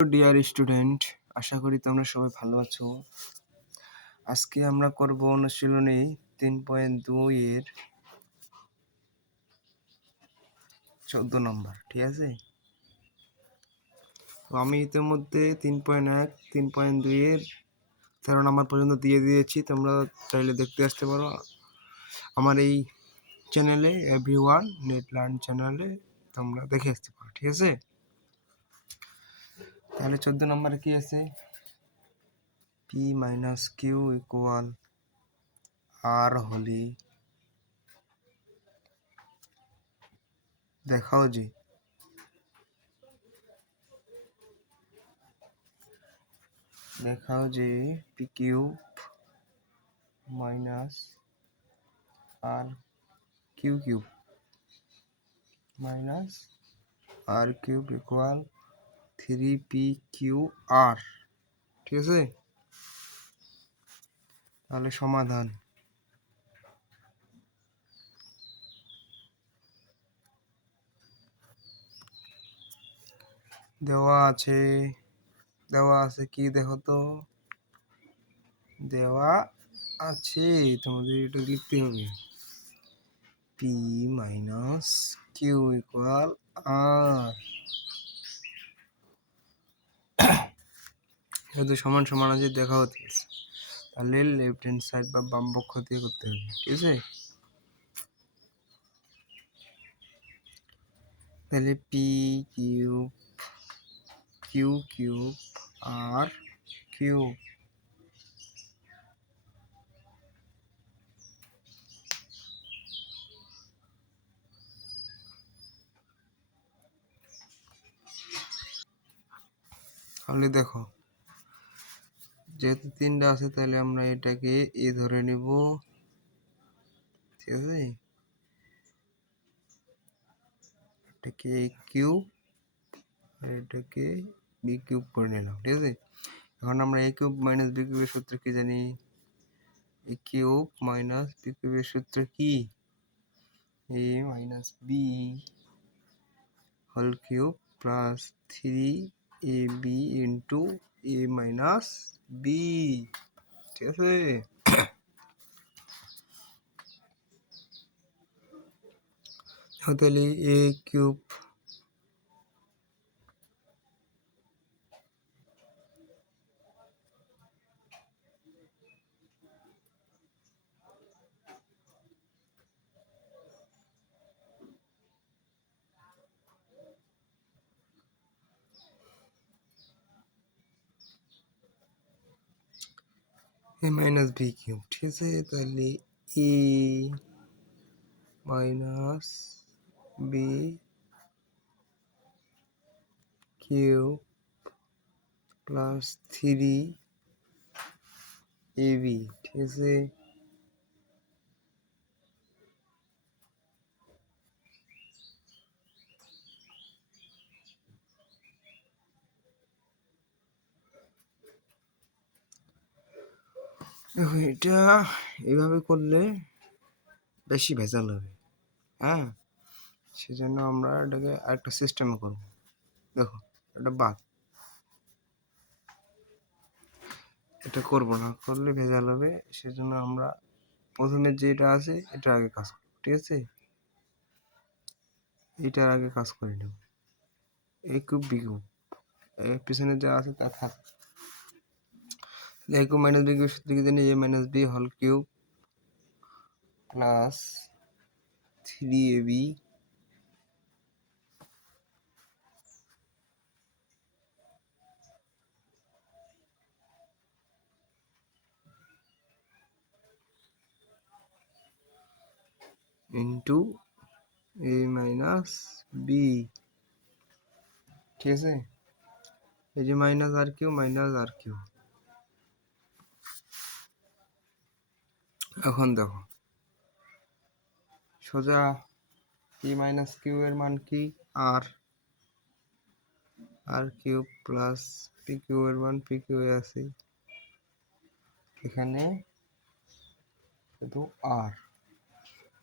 Dear student, আশা করি তোমরা সবাই ভালো আছো। আজকে আমরা করব অনুশীলনী 3.2 এর 14 নম্বর। ঠিক আছে, তো আমি ইতিমধ্যে 3.1 3.2 এর 13 নম্বর পর্যন্ত দিয়ে দিয়েছি। তোমরা চাইলে দেখতে আসতে পারো আমার এই চ্যানেলে, এভরিওয়ান নেট লার্ন চ্যানেলে তোমরা দেখে আসতে পারো। ঠিক আছে, তাহলে 14 নম্বরে কি আছে? p মাইনাস কিউ ইকুয়াল আর হলে দেখাও যে P cube minus R cube minus R cube equal 3p/q/r। ঠিক আছে, তাহলে সমাধান দেওয়া আছে কি দেখো তো, দেওয়া আছে, তোমাদের এটা লিখতে হবে। p মাইনাস কিউ ইকুয়াল আর, যেহেতু সমান সমান আছে দেখা হতে আছে, তাহলে লেফট হ্যান্ড সাইড বা বাম পক্ষ দিয়ে করতে হবে। ঠিক আছে, তাহলে পি কিউব আর কিউব তাহলে দেখো, যেহেতু 3টা আছে তাহলে আমরা এটাকে এ ধরে নিব। ঠিক আছে, এটাকে এ কিউব আর এটাকে বি কিউব করে নিলাম। ঠিক আছে, এখন আমরা এ কিউব মাইনাস বি কিউবের সূত্র কি জানি? এ কিউব মাইনাস বি কিউবের সূত্র কি? A minus B whole cube plus 3ab into A minus B. ঠিক আছে, তাহলে A cube A minus B cube. ঠিক আছে, তাহলে A minus B cube plus 3ab। ঠিক আছে, দেখো এটা এইভাবে করলে বেশি ভেজাল হবে। হ্যাঁ, সেজন্য আমরা এটাকে আরেকটা সিস্টেমে করব। দেখো, এটা বাদ, এটা করব না, করলে ভেজাল হবে। সেজন্য আমরা প্রথমে যেটা আছে এটা আগে কাজ করব। ঠিক আছে, এটার আগে কাজ করে নেব। এ কিউব বি কিউব এর পিছনে যা আছে তা থাক। A cube minus B cube সূত্র কি জানি? A minus B whole cube plus 3ab into A minus B. ঠিক আছে, এই যে মাইনাস আর কিউ এখন দেখো সোজা পি মাইনাস কিউ এর মান কি? R cube plus P Q এর মান পি কিউ এ আছে, এখানে শুধু আর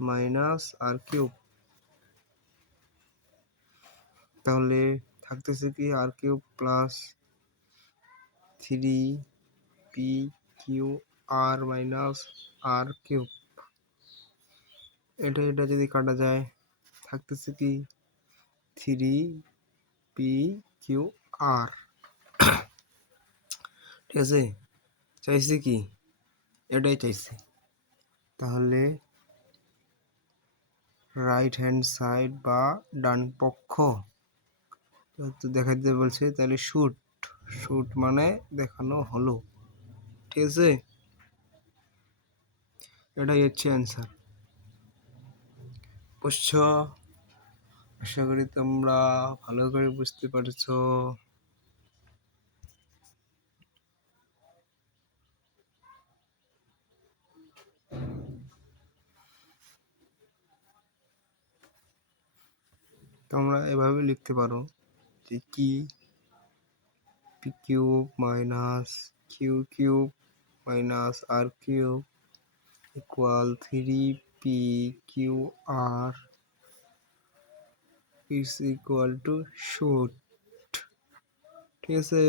মাইনাস আর কিউব, তাহলে থাকতেছে কি R cube plus three P Q R minus R cube. এটা যদি কাটা যায় থাকতেছে কি থ্রি পি কিউ আর। ঠিক আছে, চাইছে কি এটাই চাইছে। তাহলে রাইট হ্যান্ড সাইড বা ডান পক্ষ তো দেখাতে বলছে, তাহলে শুট, শুট মানে দেখানো হলো। ঠিক আছে, এটাই হচ্ছে অ্যান্সার। বুঝছো? আশা করি তোমরা ভালো করে বুঝতে পারছো। তোমরা এভাবে লিখতে পারো যে কি P cube minus Q cube minus R cube equal three P Q R is equal to শুট। ঠিক আছে।